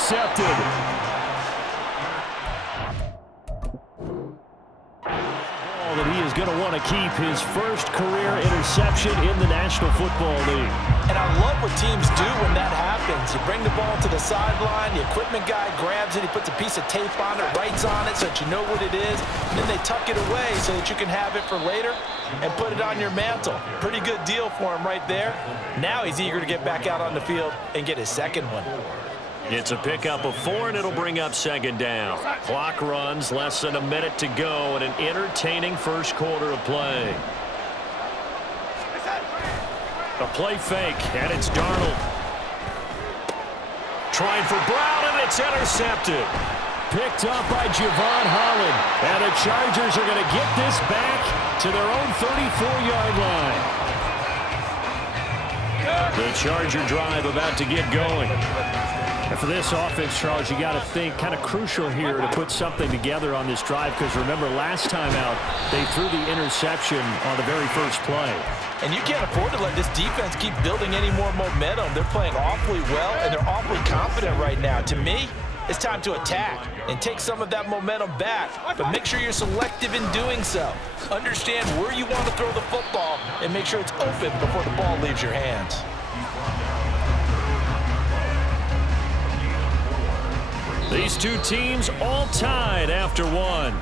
intercepted. That he is going to want to keep his first career interception in the National Football League. And I love what teams do when that happens. You bring the ball to the sideline, the equipment guy grabs it, he puts a piece of tape on it, writes on it so that you know what it is, and then they tuck it away so that you can have it for later and put it on your mantle. Pretty good deal for him right there. Now he's eager to get back out on the field and get his second one. It's a pickup of 4, and it'll bring up second down. Clock runs, less than a minute to go, and an entertaining first quarter of play. A play fake, and it's Darnold. Trying for Brown, and it's intercepted. Picked up by Javon Holland, and the Chargers are going to get this back to their own 34-yard line. The Charger drive about to get going. And for this offense, Charles, you got to think kind of crucial here to put something together on this drive, because remember last time out they threw the interception on the very first play. And you can't afford to let this defense keep building any more momentum. They're playing awfully well, and they're awfully confident right now. To me, it's time to attack and take some of that momentum back, but make sure you're selective in doing so. Understand where you want to throw the football and make sure it's open before the ball leaves your hands. These two teams all tied after one.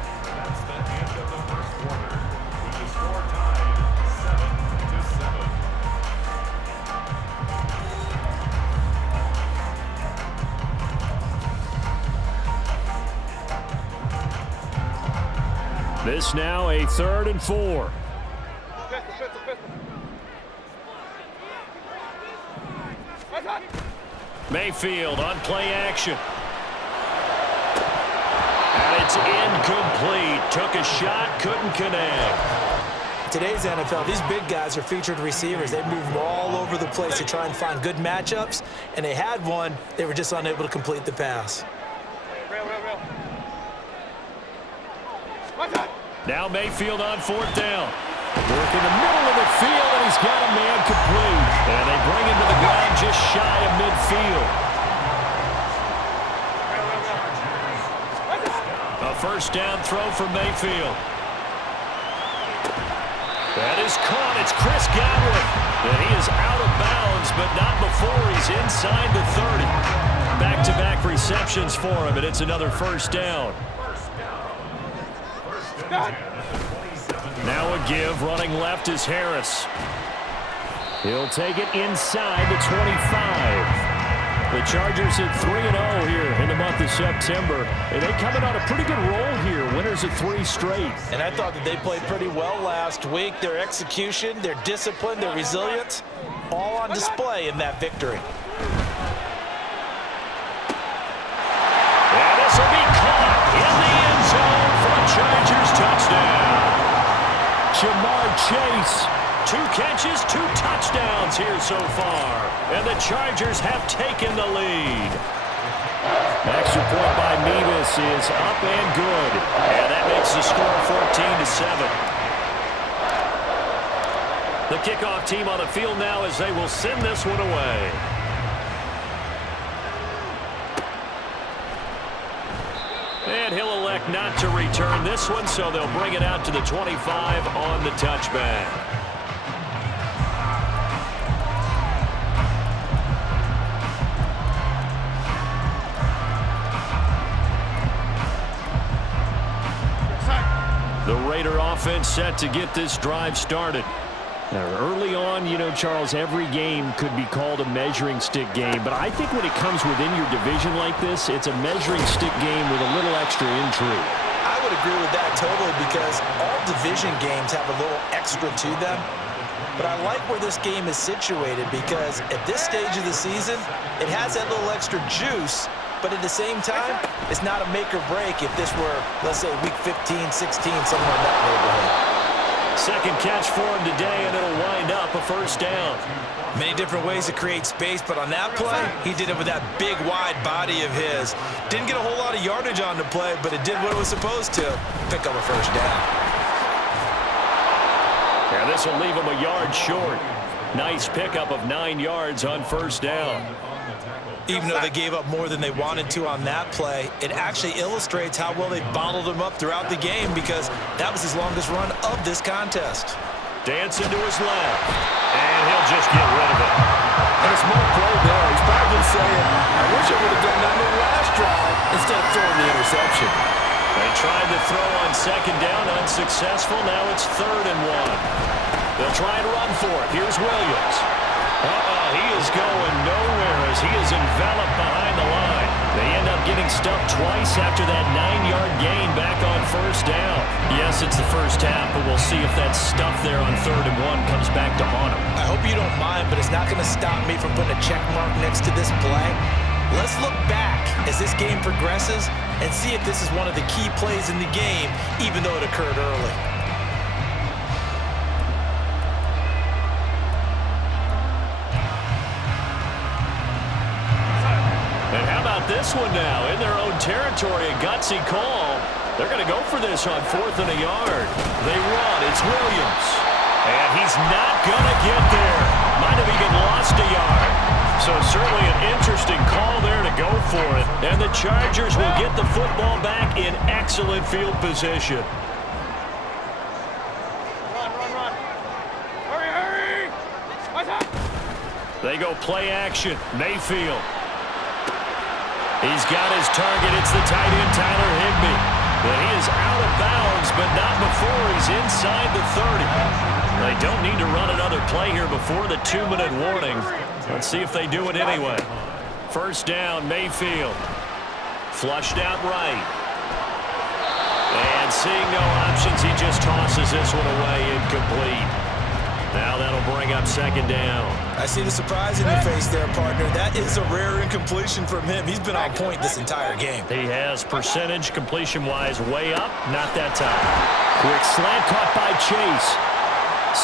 This now a 3rd and 4. Mayfield on play action. And it's incomplete. Took a shot, couldn't connect. Today's NFL, these big guys are featured receivers. They move all over the place to try and find good matchups, and they had one. They were just unable to complete the pass. Now Mayfield on 4th down. Work in the middle of the field, and he's got a man complete. And they bring him to the ground just shy of midfield. A first down throw for Mayfield. That is caught. It's Chris Godwin. And he is out of bounds, but not before he's inside the 30. Back-to-back receptions for him, and it's another first down. Now a give. Running left is Harris. He'll take it inside the 25. The Chargers at 3-0 here in the month of September. And they coming on a pretty good roll here. Winners of 3 straight. And I thought that they played pretty well last week. Their execution, their discipline, their resilience, all on display in that victory. And this will be caught in the end zone for a Chargers touchdown. Jamar Chase, 2 catches, 2 touchdowns here so far. And the Chargers have taken the lead. Extra point by Mevis is up and good. And that makes the score 14-7. The kickoff team on the field now as they will send this one away. And he'll elect not to return this one, so they'll bring it out to the 25 on the touchback. The Raider offense set to get this drive started. Now, early on, you know, Charles, every game could be called a measuring stick game. But I think when it comes within your division like this, it's a measuring stick game with a little extra intrigue. I would agree with that totally, because all division games have a little extra to them. But I like where this game is situated, because at this stage of the season, it has that little extra juice. But at the same time, it's not a make or break if this were, let's say, week 15, 16, somewhere in that neighborhood. Second catch for him today, and it'll wind up a first down. Many different ways to create space, but on that play, he did it with that big, wide body of his. Didn't get a whole lot of yardage on the play, but it did what it was supposed to, pick up a first down. Yeah, this will leave him a yard short. Nice pickup of 9 yards on first down. Even though they gave up more than they wanted to on that play, it actually illustrates how well they bottled him up throughout the game because that was his longest run of this contest. Dancing to his left, and he'll just get rid of it. And a small play there. He's probably saying, I wish I would have done that in the last drive instead of throwing the interception. They tried to throw on second down, unsuccessful. Now it's 3rd and 1. They'll try and run for it. Here's Williams. He is going nowhere as he is enveloped behind the line. They end up getting stuffed twice after that 9-yard gain back on 1st down. Yes, it's the first half, but we'll see if that stuff there on 3rd and 1 comes back to haunt him. I hope you don't mind, but it's not going to stop me from putting a check mark next to this play. Let's look back as this game progresses and see if this is one of the key plays in the game, even though it occurred early. And how about this one now? In their own territory, a gutsy call. They're going to go for this on 4th and a yard. They run. It's Williams. And he's not going to get there. Might have even lost a yard. So certainly an interesting call there to go for it. And the Chargers will get the football back in excellent field position. Run. Hurry. They go play action. Mayfield. He's got his target. It's the tight end, Tyler Higbee. But he is out of bounds, but not before he's inside the 30. They don't need to run another play here before the 2-minute warning. Let's see if they do it anyway. 1st down, Mayfield. Flushed out right. And seeing no options, he just tosses this one away, incomplete. Now that'll bring up 2nd down. I see the surprise in your face there, partner. That is a rare incompletion from him. He's been on point this entire game. He has percentage completion-wise way up, not that time. Quick slant caught by Chase.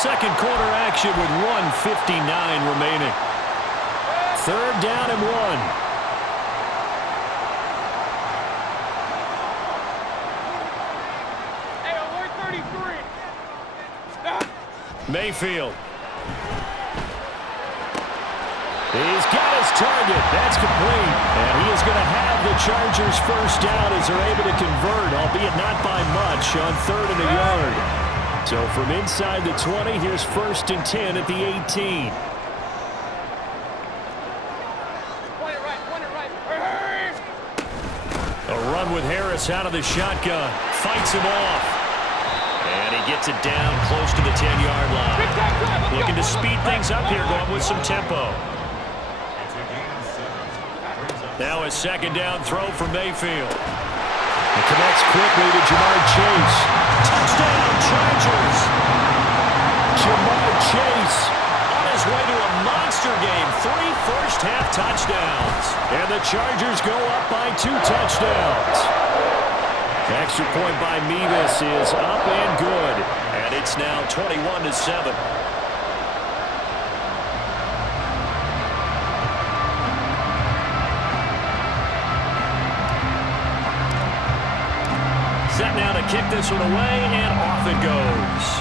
2nd quarter action with 1:59 remaining. 3rd down and 1. Mayfield. He's got his target. That's complete. And he is going to have the Chargers 1st down as they're able to convert, albeit not by much, on 3rd and a yard. So from inside the 20, here's 1st and 10 at the 18. A run with Harris out of the shotgun. Fights him off. And he gets it down close to the 10-yard line. Looking to speed things up here, going with some tempo. Now a 2nd down throw for Mayfield. It connects quickly to Jamar Chase. Touchdown, Chargers. Jamar Chase on his way to a monster game. 3 first-half touchdowns. And the Chargers go up by 2 touchdowns. Extra point by Mevis is up and good. And it's now 21-7. Set now to kick this one away, and off it goes.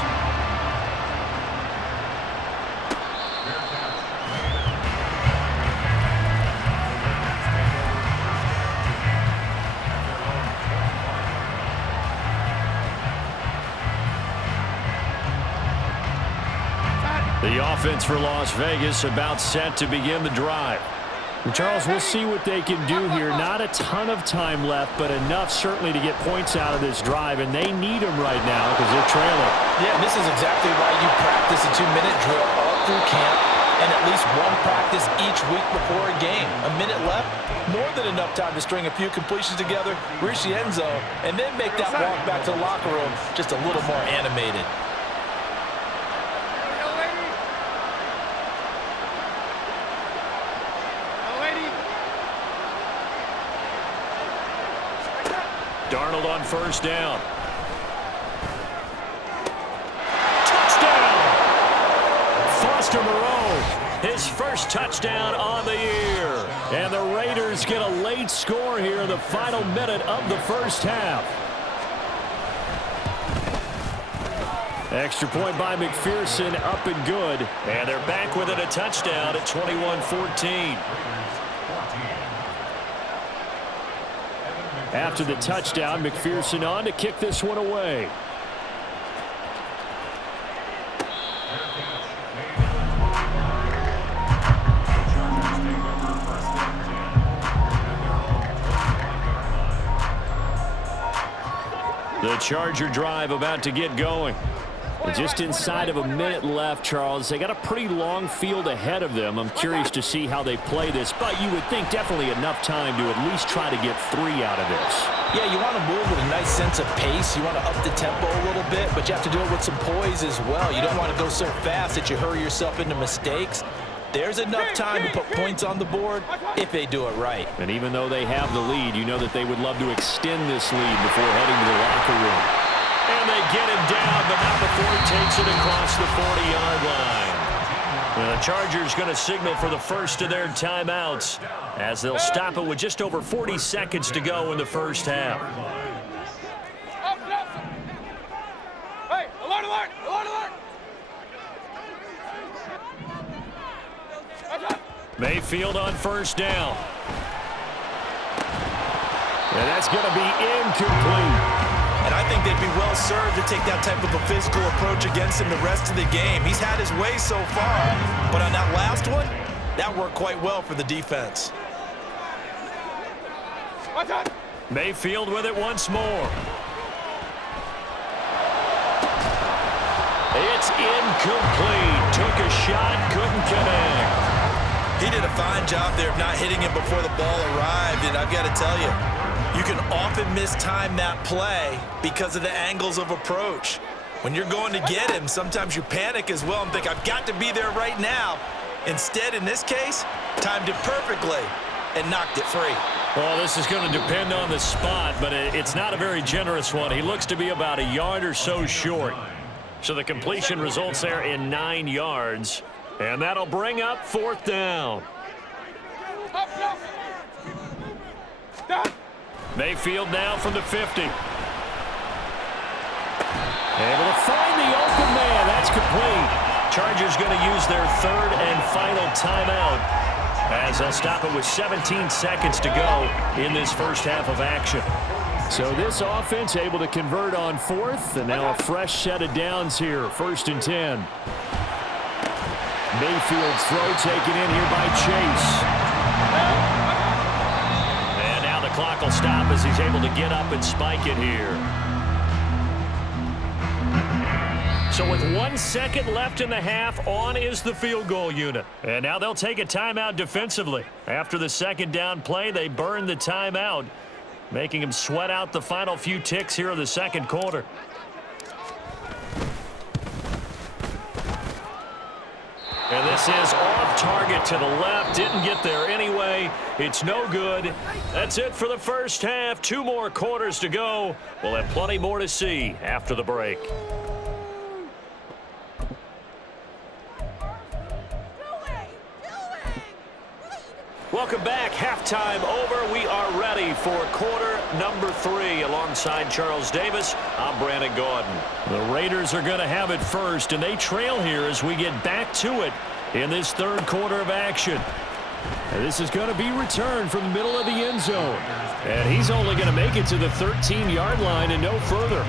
The offense for Las Vegas about set to begin the drive. And Charles, we'll see what they can do here. Not a ton of time left, but enough certainly to get points out of this drive, and they need them right now because they're trailing. Yeah, and this is exactly why you practice a 2-minute drill all through camp and at least one practice each week before a game. A minute left, more than enough time to string a few completions together, reach the end zone, and then make that walk back to the locker room just a little more animated. Darnold on 1st down. Touchdown! Foster Moreau, his first touchdown on the year. And the Raiders get a late score here in the final minute of the 1st half. Extra point by McPherson, up and good. And they're back within a touchdown at 21-14. After the touchdown, McPherson on to kick this one away. The Charger drive about to get going. Just inside of a minute left, Charles. They got a pretty long field ahead of them. I'm curious to see how they play this, but you would think definitely enough time to at least try to get 3 out of this. Yeah, you want to move with a nice sense of pace. You want to up the tempo a little bit, but you have to do it with some poise as well. You don't want to go so fast that you hurry yourself into mistakes. There's enough time to put points on the board if they do it right. And even though they have the lead, you know that they would love to extend this lead before heading to the locker room. And they get him down, but not before he takes it across the 40-yard line. The Chargers going to signal for the first of their timeouts as they'll stop it with just over 40 seconds to go in the first half. Hey, alert, alert, alert, alert! Mayfield on first down. And that's going to be incomplete. And I think they'd be well served to take that type of a physical approach against him the rest of the game. He's had his way so far, but on that last one, that worked quite well for the defense. Mayfield with it once more. It's incomplete. Took a shot, couldn't connect. He did a fine job there of not hitting him before the ball arrived, and I've got to tell you, you can often mistime that play because of the angles of approach. When you're going to get him, sometimes you panic as well and think, I've got to be there right now. Instead, in this case, timed it perfectly and knocked it free. Well, this is going to depend on the spot, but it's not a very generous one. He looks to be about a yard or so short. So the completion results there in 9 yards, and that'll bring up 4th down. Mayfield now from the 50. Able to find the open man. That's complete. Chargers going to use their 3rd and final timeout as they'll stop it with 17 seconds to go in this first half of action. So this offense able to convert on 4th, and now a fresh set of downs here. 1st and 10. Mayfield's throw taken in here by Chase. Clock will stop as he's able to get up and spike it here. So with 1 second left in the half, on is the field goal unit. And now they'll take a timeout defensively. After the 2nd down play, they burn the timeout, making him sweat out the final few ticks here in the 2nd quarter. And this is off target to the left. Didn't get there anyway. It's no good. That's it for the first half. 2 more quarters to go. We'll have plenty more to see after the break. Welcome back. Halftime over. We are ready for quarter number 3. Alongside Charles Davis, I'm Brandon Gordon. The Raiders are going to have it first, and they trail here as we get back to it in this 3rd quarter of action. And this is going to be returned from the middle of the end zone. And he's only going to make it to the 13-yard line and no further.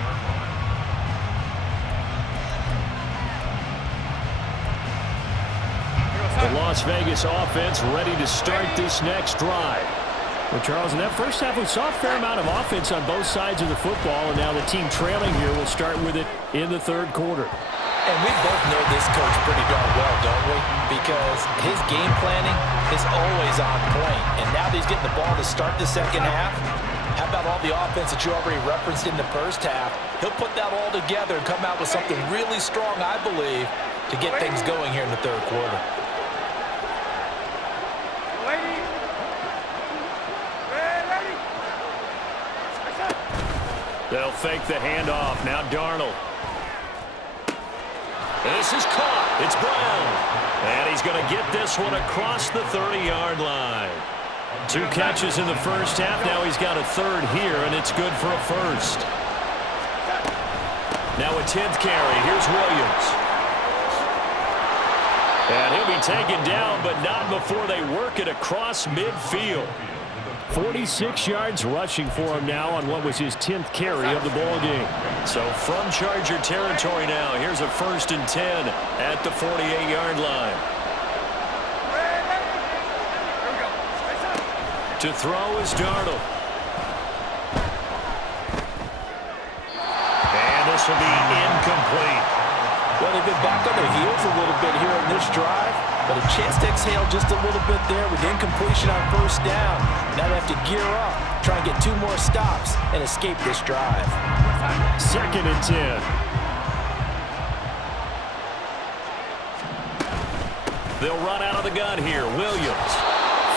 The Las Vegas offense ready to start this next drive. Well, Charles, in that first half, we saw a fair amount of offense on both sides of the football, and now the team trailing here will start with it in the 3rd quarter. And we both know this coach pretty darn well, don't we? Because his game planning is always on point. And now that he's getting the ball to start the 2nd half, how about all the offense that you already referenced in the first half? He'll put that all together and come out with something really strong, I believe, to get things going here in the 3rd quarter. They'll fake the handoff. Now Darnold. This is caught. It's Brown. And he's going to get this one across the 30-yard line. 2 catches in the first half. Now he's got a 3rd here, and it's good for a 1st. Now a 10th carry. Here's Williams. And he'll be taken down, but not before they work it across midfield. 46 yards rushing for him now on what was his 10th carry of the ball game. So from Charger territory now, here's a 1st and 10 at the 48-yard line. To throw is Darnold. And this will be incomplete. Well, they've been back on their heels a little bit here in this drive, but a chance to exhale just a little bit there with incompletion on 1st down. Now they have to gear up, try and get 2 more stops, and escape this drive. 2nd and 10. They'll run out of the gun here. Williams.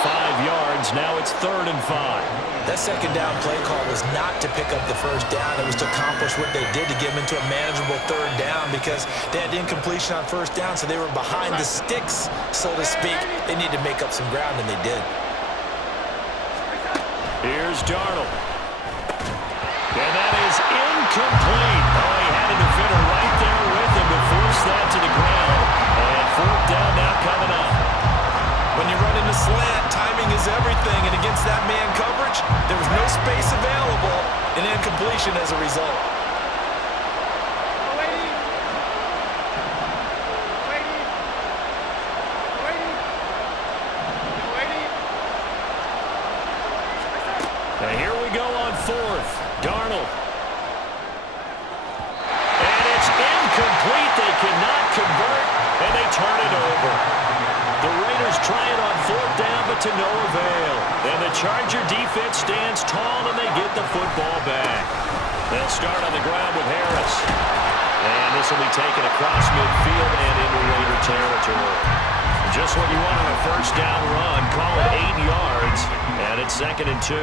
5 yards. Now it's 3rd and 5. That 2nd down play call was not to pick up the 1st down. It was to accomplish what they did to get them into a manageable 3rd down because they had incompletion on 1st down, so they were behind the sticks, so to speak. They needed to make up some ground, and they did. Here's Darnold. And that is incomplete. Oh, he had a defender right there with him to force that to the ground. And 4th down now coming up. When you run into slant, timing is everything, and against that man coverage, there was no space available, and incompletion as a result. And here we go on 4th. Darnold. And it's incomplete. They cannot convert, and they turn it over. The Raiders try it on 4th down, but to no avail. And the Charger defense stands tall, and they get the football back. They'll start on the ground with Harris. And this will be taken across midfield and into Raider territory. Just what you want on a 1st down run. Call it 8 yards, and it's 2nd and 2.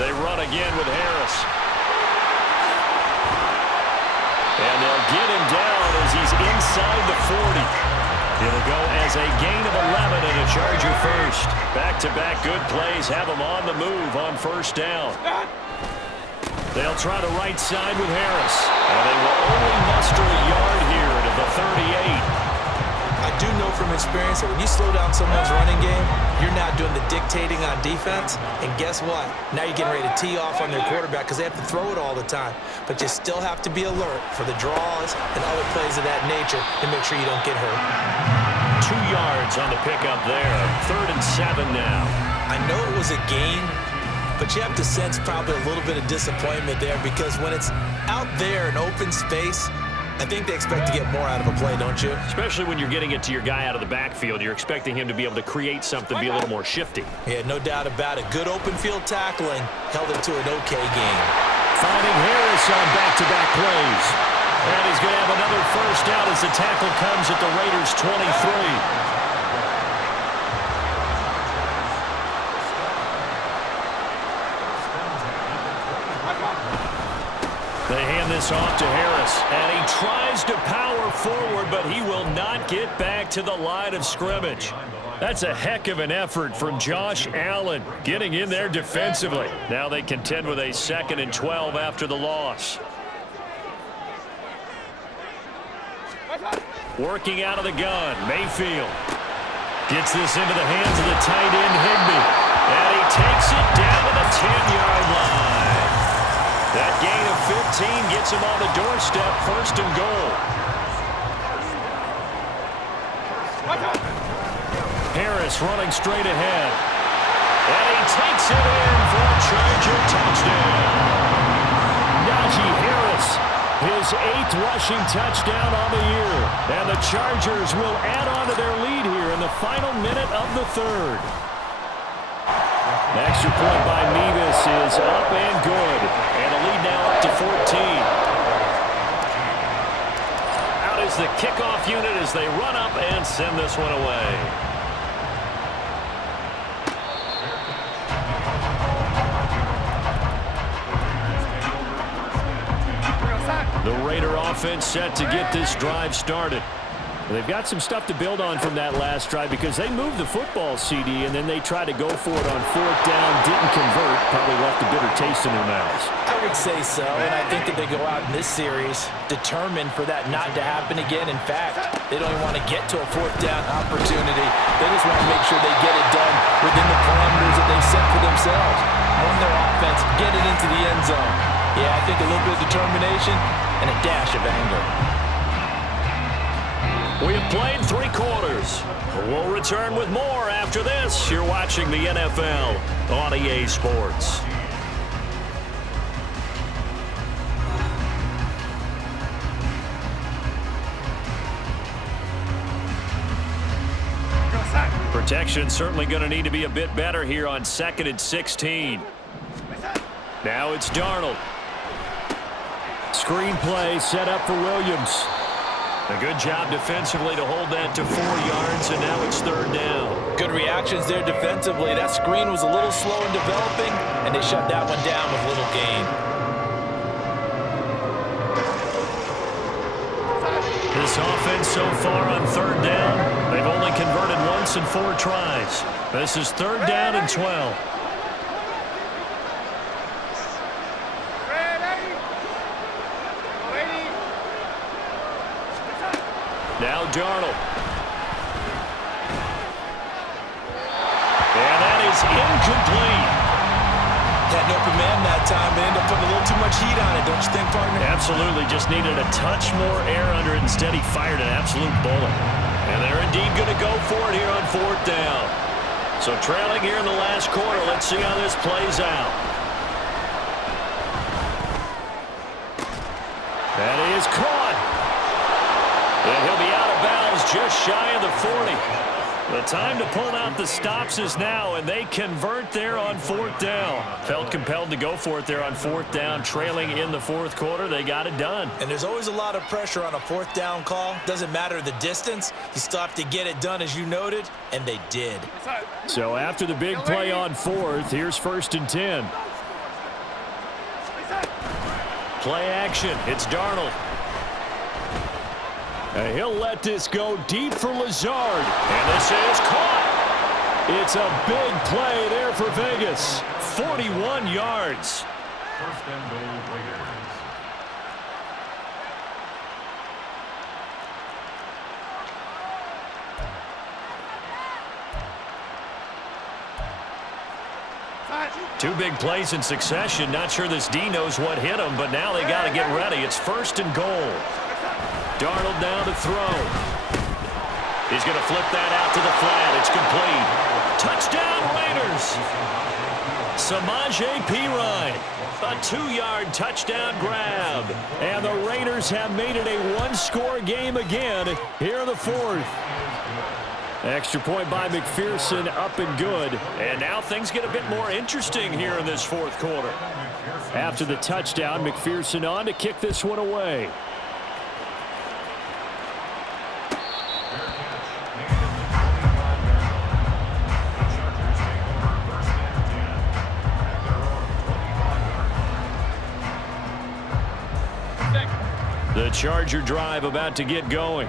They run again with Harris. And they'll get him down as he's inside the 40. It'll go as a gain of 11 and a Charger 1st. Back-to-back good plays have them on the move on 1st down. They'll try the right side with Harris. And they will only muster a yard here to the 38. I do know from experience that when you slow down someone's running game, you're not doing the dictating on defense. And guess what? Now you're getting ready to tee off on their quarterback because they have to throw it all the time. But you still have to be alert for the draws and other plays of that nature to make sure you don't get hurt. 2 yards on the pickup there. 3rd and 7 now. I know it was a gain, but you have to sense probably a little bit of disappointment there because when it's out there in open space, I think they expect to get more out of a play, don't you? Especially when you're getting it to your guy out of the backfield. You're expecting him to be able to create something, be a little more shifty. Yeah, no doubt about it. Good open field tackling held it to an okay game. Finding Harris on back-to-back plays. And he's going to have another 1st down as the tackle comes at the Raiders' 23. They hand this off to Harris, and he tries to power forward, but he will not get back to the line of scrimmage. That's a heck of an effort from Josh Allen, getting in there defensively. Now they contend with a 2nd and 12 after the loss. Working out of the gun, Mayfield gets this into the hands of the tight end, Higbee, and he takes it down to the 10-yard line. That gain of 15 gets him on the doorstep, 1st and goal. Harris running straight ahead. And he takes it in for a Charger touchdown. Najee Harris, his 8th rushing touchdown on the year. And the Chargers will add on to their lead here in the final minute of the 3rd. Extra point by Mevis is up and good. And the lead now up to 14. Out is the kickoff unit as they run up and send this one away. The Raider offense set to get this drive started. They've got some stuff to build on from that last drive because they moved the football, CD, and then they tried to go for it on 4th down, didn't convert, probably left a bitter taste in their mouths. I would say so, and I think that they go out in this series determined for that not to happen again. In fact, they don't even want to get to a fourth down opportunity. They just want to make sure they get it done within the parameters that they've set for themselves. Run their offense, get it into the end zone. Yeah, I think a little bit of determination and a dash of anger. We have played 3 quarters. We'll return with more after this. You're watching the NFL on EA Sports. Protection certainly going to need to be a bit better here on 2nd and 16. Now it's Darnold. Screen play set up for Williams. A good job defensively to hold that to 4 yards, and now it's 3rd down. Good reactions there defensively. That screen was a little slow in developing, and they shut that one down with little gain. This offense so far on 3rd down, they've only converted once in 4 tries. This is 3rd down and 12. Now Darnold. And that is incomplete. Had an open man that time, but ended up putting a little too much heat on it, don't you think, partner? Absolutely. Just needed a touch more air under it. Instead, he fired an absolute bullet. And they're indeed going to go for it here on 4th down. So trailing here in the last quarter. Let's see how this plays out. That is caught. And he'll be out of bounds just shy of the 40. The time to pull out the stops is now, and they convert there on 4th down. Felt compelled to go for it there on 4th down, trailing in the 4th quarter. They got it done. And there's always a lot of pressure on a 4th down call. Doesn't matter the distance. You still have to get it done, as you noted, and they did. So after the big play on 4th, here's 1st and 10. Play action. It's Darnold. And he'll let this go deep for Lazard. And this is caught. It's a big play there for Vegas. 41 yards. 1st and goal, Raiders. Two big plays in succession. Not sure this D knows what hit him, but now they got to get ready. It's 1st and goal. Darnold down to throw. He's going to flip that out to the flat. It's complete. Touchdown, Raiders. Samaje Perine. A 2-yard touchdown grab. And the Raiders have made it a 1-score game again here in the 4th. Extra point by McPherson, up and good. And now things get a bit more interesting here in this 4th quarter. After the touchdown, McPherson on to kick this one away. The Charger drive about to get going.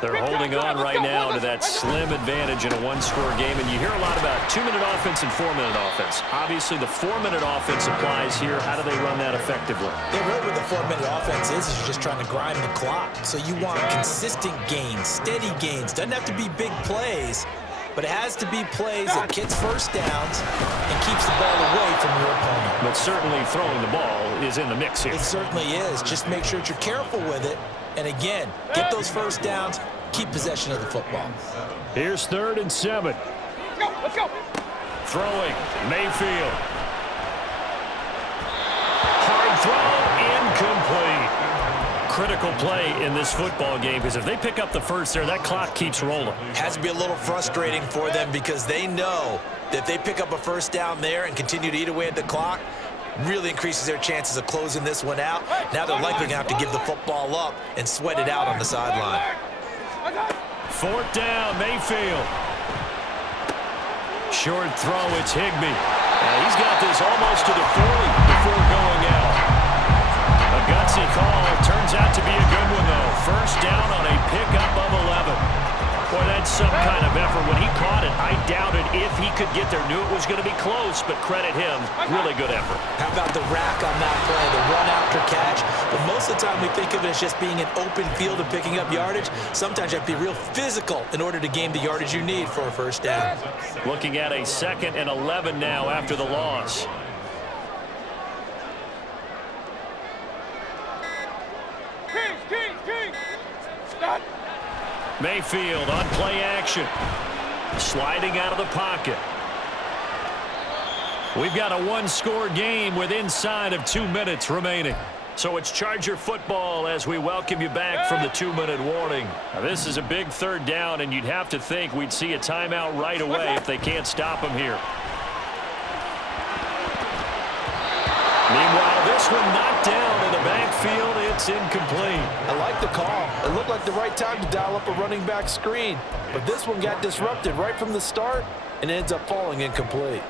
They're holding on right now to that slim advantage in a 1-score game. And you hear a lot about 2-minute offense and 4-minute offense. Obviously, the 4-minute offense applies here. How do they run that effectively? Yeah, really what the 4-minute offense is you're just trying to grind the clock. So you want consistent gains, steady gains. Doesn't have to be big plays, but it has to be plays that gets 1st downs and keeps the ball away from your opponent. But certainly throwing the ball is in the mix here. It certainly is. Just make sure that you're careful with it. And again, get those 1st downs, keep possession of the football. Here's 3rd and 7. Let's go. Throwing, Mayfield. Hard throw, incomplete. Critical play in this football game, because if they pick up the 1st there, that clock keeps rolling. Has to be a little frustrating for them because they know that if they pick up a 1st down there and continue to eat away at the clock, really increases their chances of closing this one out. Now they're likely going to have to give the football up and sweat it out on the sideline. 4th down, Mayfield. Short throw, it's Higbee. He's got this almost to the 40 before going out. A gutsy call. Turns out to be a good one, though. 1st down on a pickup of 11. Boy, that's some kind of effort. When he caught it, I doubted if he could get there, knew it was going to be close, but credit him. Really good effort. How about the rack on that play, the run after catch? But most of the time we think of it as just being an open field and picking up yardage. Sometimes you have to be real physical in order to gain the yardage you need for a first down. Looking at a 2nd and 11 now after the loss. Mayfield on play action. Sliding out of the pocket. We've got a one-score game with inside of 2 minutes remaining. So it's Charger football as we welcome you back from the 2-minute warning. Now, this is a big 3rd down, and you'd have to think we'd see a timeout right away if they can't stop them here. Meanwhile, this one knocked down in the backfield. It's incomplete. I like the call. It looked like the right time to dial up a running back screen. But this one got disrupted right from the start and ends up falling incomplete.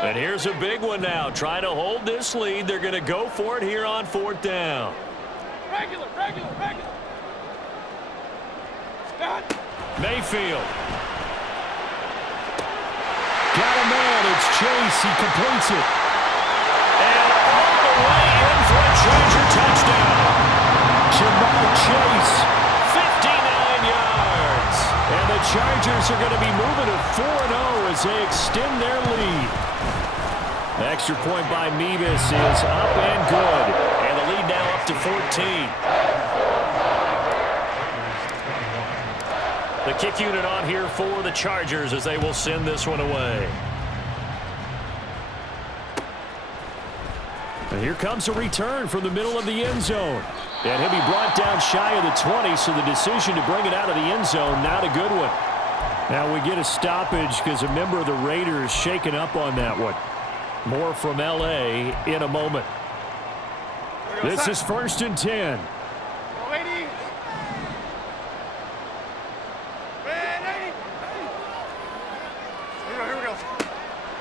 And here's a big one now. Trying to hold this lead. They're going to go for it here on 4th down. Regular. Mayfield. Got a man. It's Chase. He completes it. And all the way in for a Charger touchdown. Jamar Chase, 59 yards. And the Chargers are going to be moving to 4-0 as they extend their lead. The extra point by Mevis is up and good. And the lead now up to 14. The kick unit on here for the Chargers as they will send this one away. And here comes a return from the middle of the end zone. And he'll be brought down shy of the 20, so the decision to bring it out of the end zone, not a good one. Now we get a stoppage because a member of the Raiders shaken up on that one. More from L.A. in a moment. This is 1st and 10.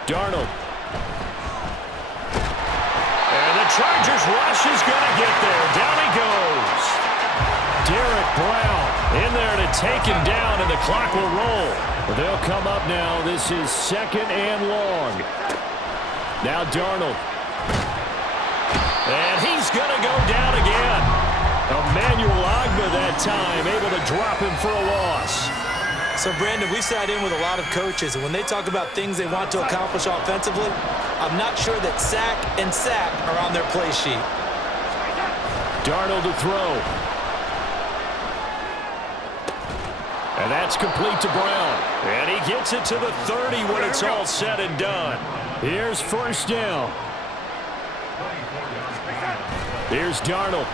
Darnold. And the Chargers rush is going to get there. Down he goes. Derek Brown in there to take him down, and the clock will roll. But they'll come up now. This is 2nd and long. Now Darnold. And he's going to go down again. Emmanuel Ogbah that time, able to drop him for a loss. So, Brandon, we sat in with a lot of coaches, and when they talk about things they want to accomplish offensively, I'm not sure that sack and sack are on their play sheet. Darnold to throw. And that's complete to Brown. And he gets it to the 30 when it's all said and done. Here's 1st down. Here's Darnold.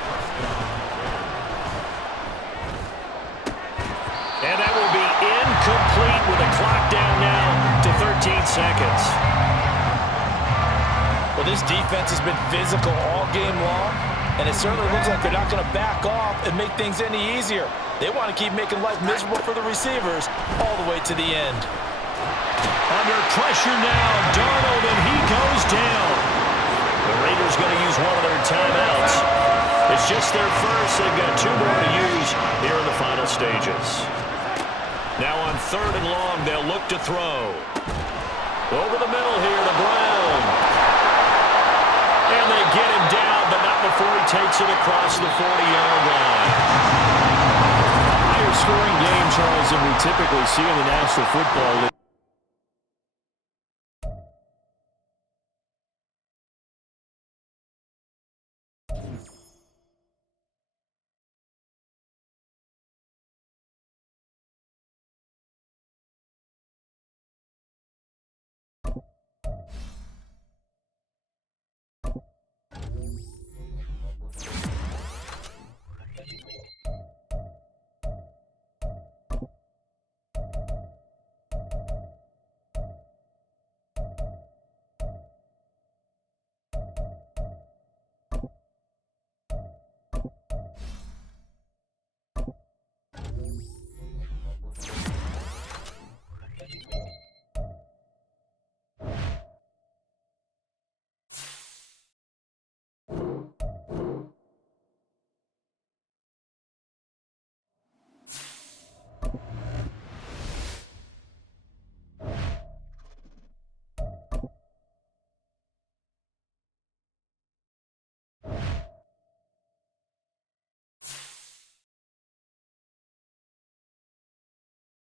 And that will be incomplete with the clock down now to 13 seconds. Well, this defense has been physical all game long, and it certainly looks like they're not going to back off and make things any easier. They want to keep making life miserable for the receivers all the way to the end. Under pressure now, Darnold, and he goes down. The Raiders going to use one of their timeouts. It's just their first. They've got 2 more to use here in the final stages. Now on 3rd and long, they'll look to throw. Over the middle here to Brown. And they get him down, but not before he takes it across the 40-yard line. A higher scoring game, Charles, than we typically see in the National Football League.